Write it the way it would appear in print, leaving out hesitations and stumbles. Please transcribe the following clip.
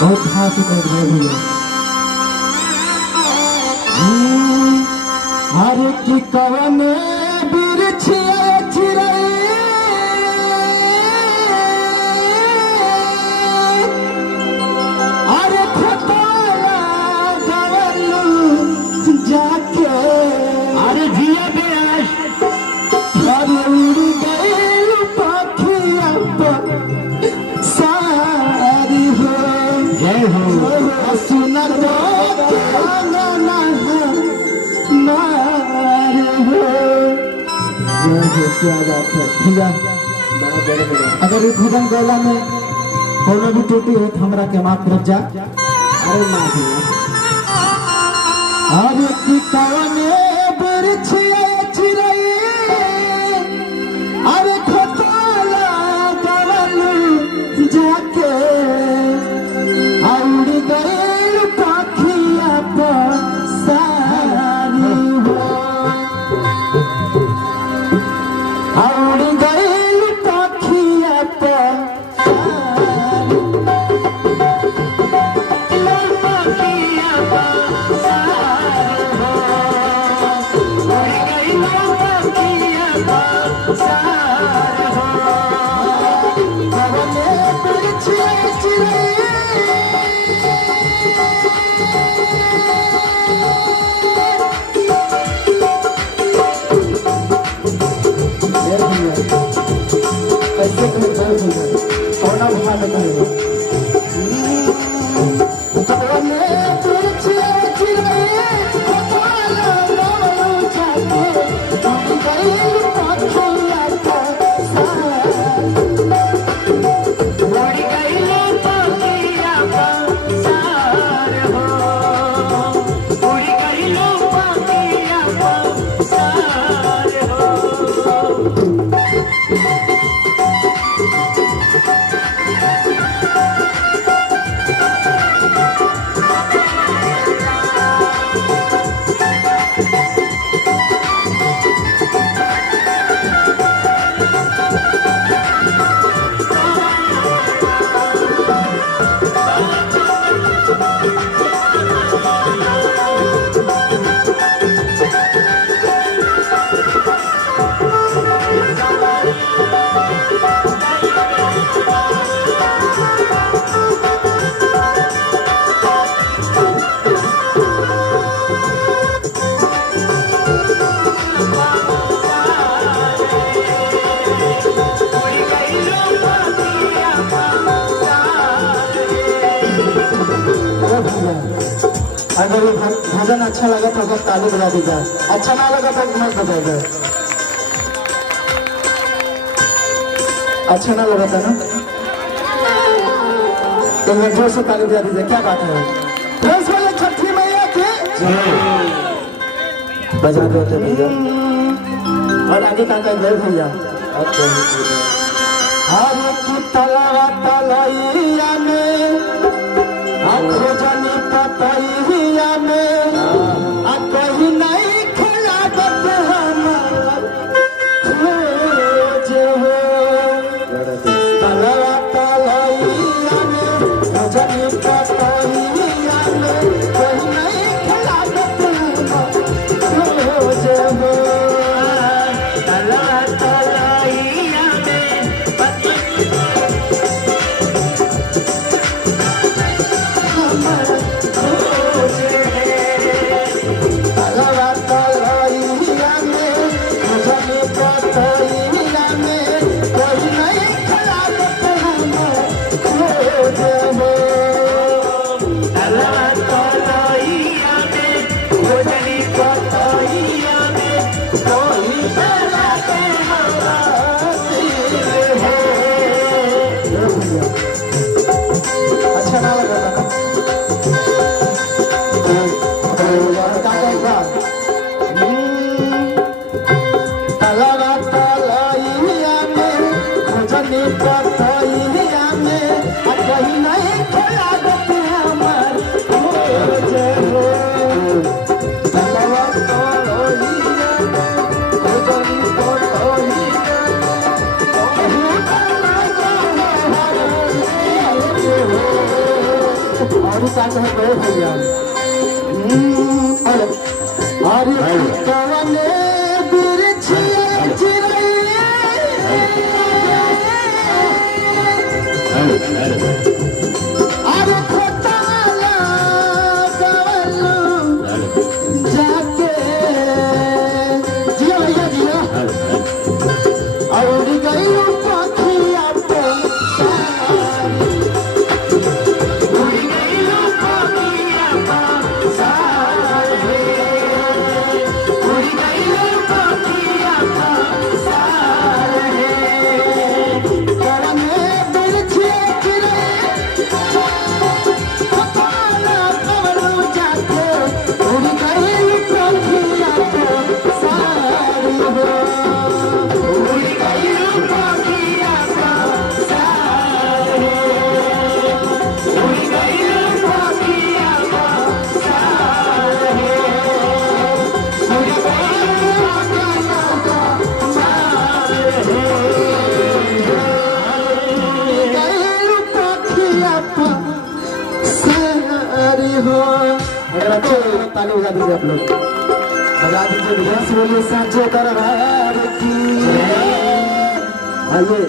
बहुत खास भैया। हर की कवन बिरछिया चिरई अरे खताया गवलू जाके अरे जिया बेश अरे उड़ गए पाखिया सारी हो जय हो सुना तो क्या बात है भैया। अगर ये भजन गैला में कोनो भी टूटी हो तो हमरा के माफ कर जा। अरे माँ अरे की कवने बिरछिया चिरई अरे खताला गवलू जाके उड़ गए पाखिया पर सारी हो उड़ गई पाखिया पर अगर भजन अच्छा लगा तो अगर ताली बजा दीजिए, अच्छा ना लगा तो मत बजाइए। अच्छा ना लगा था ना तो मैं जोर से ताली बजा दीजिए। क्या बात है बोले छठी मैया की बजा दो तो भैया। और आगे कहाँ का गए भैया हर की तलवा तलैया में आँखों जानी पतैया में आ कहीं नहीं खिला दत हमार खोज हो तलवा तलैया में आँखों जानी पतैया में कहीं नहीं खिला दत हमार खोज हो तलवा तलैया तलवा तलैया बाबू का कहे गए भैया अरे कवने बिरछिया चिरैया अरे खोटाला गवलू जाके जिया भैया जिया और गई पखिया पे उड़ गई पखिया पे उड़ गई पखिया पे करने बिरछे चिरे खोटाला गवलू जाके उड़ गई पखिया पे सारी हो ताली बजा दीजिए आप लोग बजा दीजिए भैया बोलिए साँचो दरबार की आइए।